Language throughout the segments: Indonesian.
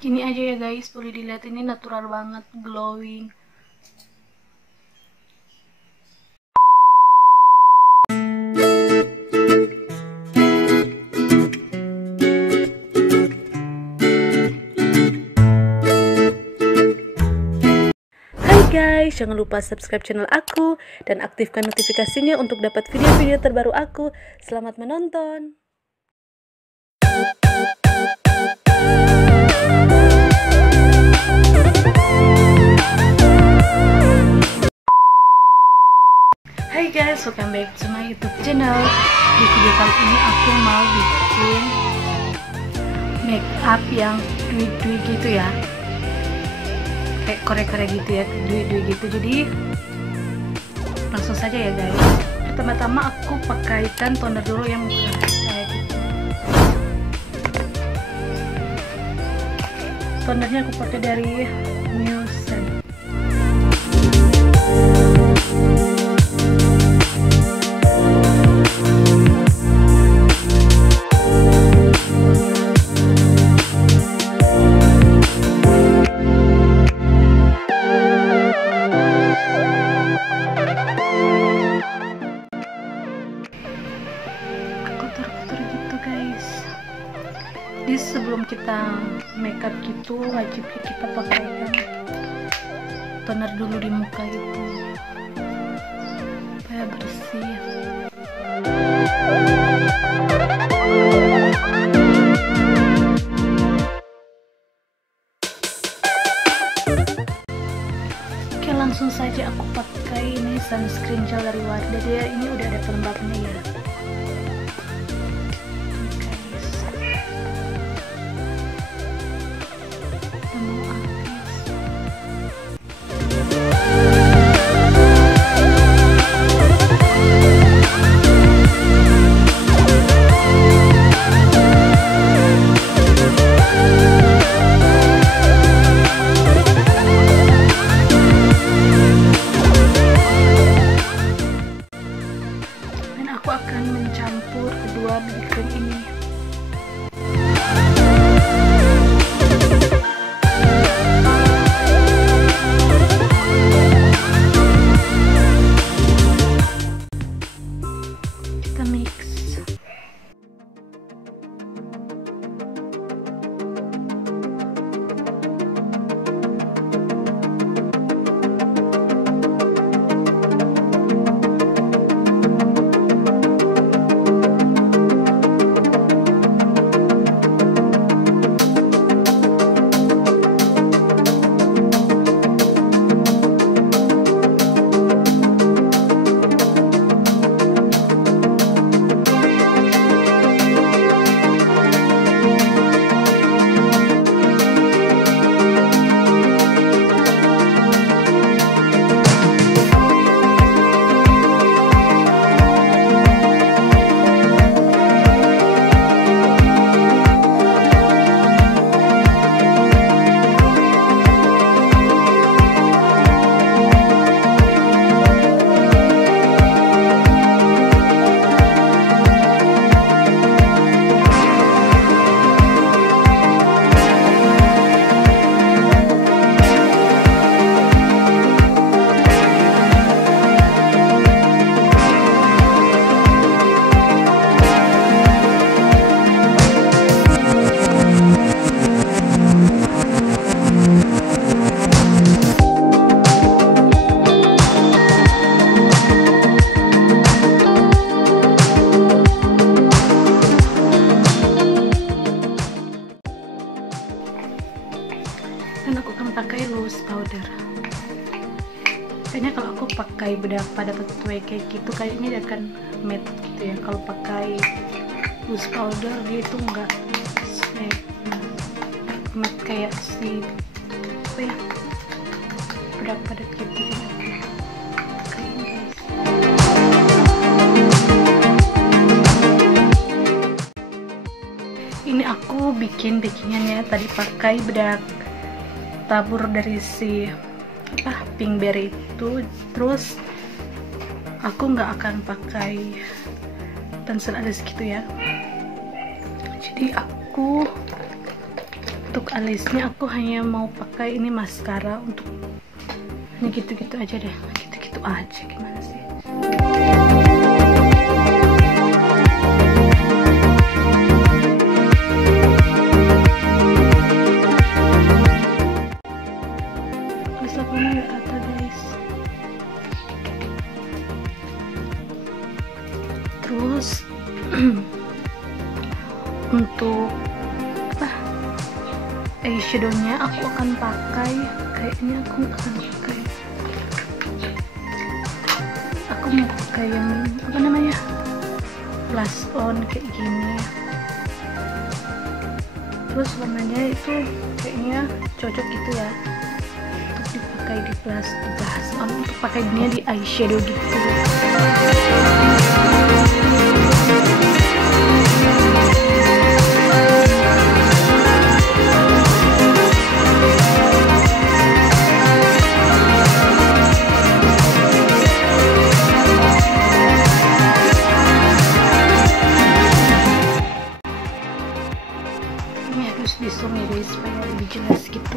Gini aja ya guys, boleh dilihat ini natural banget, glowing. Guys, jangan lupa subscribe channel aku dan aktifkan notifikasinya untuk dapat video-video terbaru aku. Selamat menonton. Hai guys, welcome back to my YouTube channel. Di video kali ini aku mau bikin make up yang dui-dui gitu ya, kayak kore-kore gitu ya, dui-dui gitu. Jadi langsung saja ya guys. Pertama-tama aku pakaikan toner dulu yang muka kayak gitu. Tonernya aku pakai dari blushon. Jadi sebelum kita makeup gitu wajib kita pakaikan toner dulu di muka gitu supaya bersih. Oke, langsung saja aku pakai ini sunscreen gel dari Wardah. Dia ini udah ada pelembabnya ya. Aku akan mencampur kedua BB cream ini. Kita mix. Dan aku akan pakai loose powder. Kayaknya kalau aku pakai bedak pada tuai kayak gitu kayaknya dia akan matte gitu ya. Kalau pakai loose powder dia itu enggak matte kayak si apa ya, bedak padat gitu ya. Ini aku bikinannya tadi pakai bedak tabur dari si Pinkberry itu. Terus aku nggak akan pakai pensel alis gitu ya. Jadi aku Untuk alisnya aku hanya mau pakai ini maskara untuk ini gitu-gitu aja deh, gitu-gitu aja, gimana sih. Alis lakunya nggak rata guys. Terus untuk eyeshadownya aku akan pakai, kayaknya aku akan pakai, aku mau pakai yang apa namanya, blush on kayak gini. Terus warnanya itu kayaknya cocok gitu ya untuk dipakai di blush on, untuk pakai dia di eyeshadow gitu. Disumirin supaya lebih jelas gitu.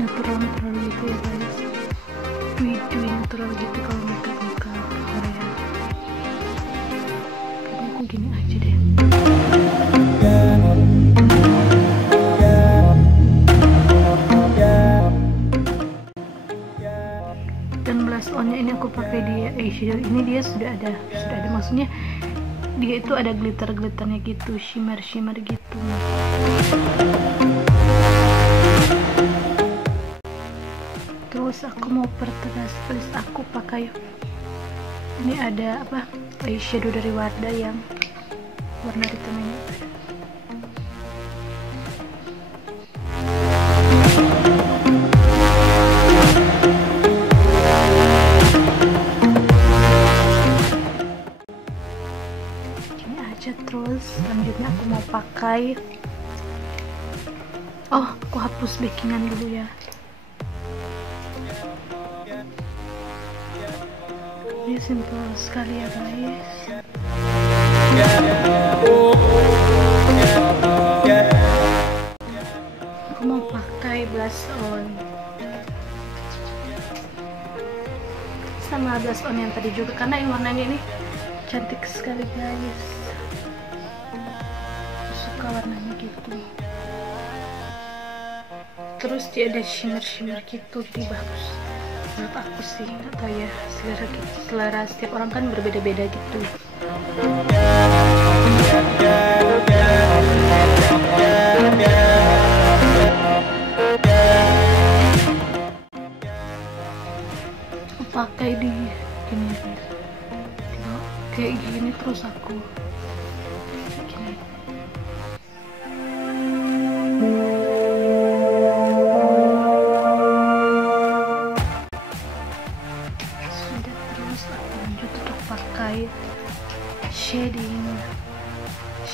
Natural gitu ya guys, cuy natural gitu kalau makeup Korea. Kayaknya aku gini aja deh. Dan blush onnya ini aku pakai di eyeshadow ini, dia sudah ada maksudnya dia itu ada glitter-glitternya gitu, shimmer gitu. Terus aku mau pertegas, terus aku pakai ini ada apa, eyeshadow dari Wardah yang warna hitam ini. Terus selanjutnya aku mau pakai, aku hapus backingan dulu ya. Ini simple sekali ya guys. Aku mau pakai blush on sama blush on yang tadi juga, karena yang warnanya ini cantik sekali guys. Warnanya gitu, terus dia ada shimmer gitu, dia bagus menurut aku sih. Nggak tahu ya, selera setiap orang kan berbeda-beda gitu. Aku pakai di gini kayak gini, terus aku gini.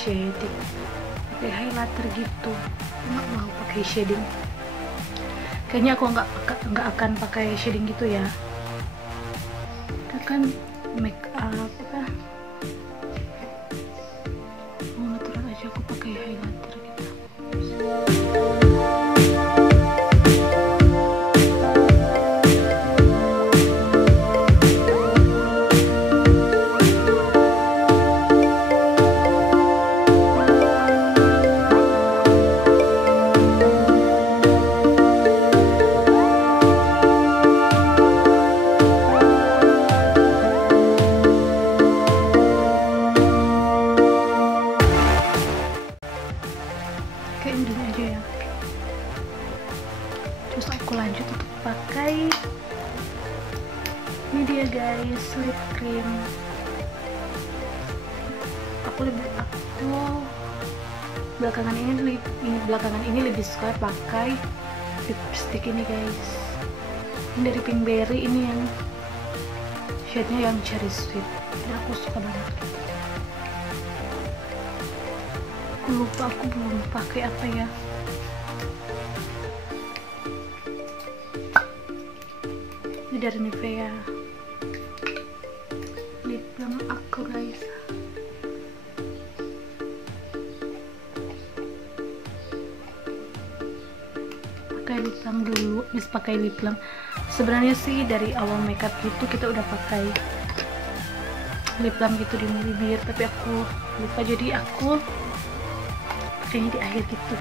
Shading pakai highlighter gitu. Nggak mau pakai shading, kayaknya aku nggak akan pakai shading gitu ya. Kita kan make up apa, mau natural aja, aku pakai highlighter gitu. Terus aku lanjut untuk pakai ini dia guys, lip cream. Aku belakangan ini lebih suka pakai lipstick ini guys. Ini dari Pinkberry, ini yang shade-nya yang cherry sweet. Ini aku suka banget. Aku lupa, aku belum pakai apa ya. Ini dari Nivea. plum aku guys. Pakai lip balm dulu, bisa pakai lip balm. Sebenarnya sih dari awal makeup gitu kita udah pakai lip balm gitu di bibir, tapi aku lupa, jadi aku pakainya di akhir gitu.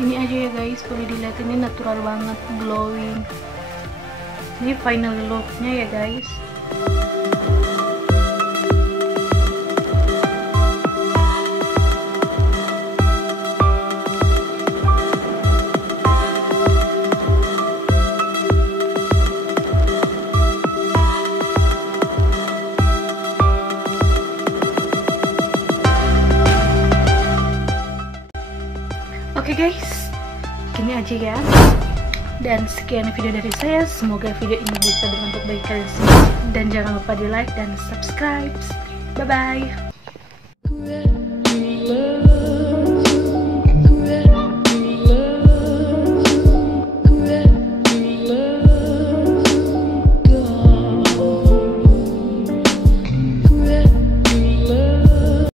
Gini aja ya guys, boleh dilihat ini natural banget, glowing. Ini final looknya ya guys. Oke guys, gini aja ya. Dan sekian video dari saya. Semoga video ini bisa bermanfaat bagi kalian semua. Dan jangan lupa di like dan subscribe. Bye bye.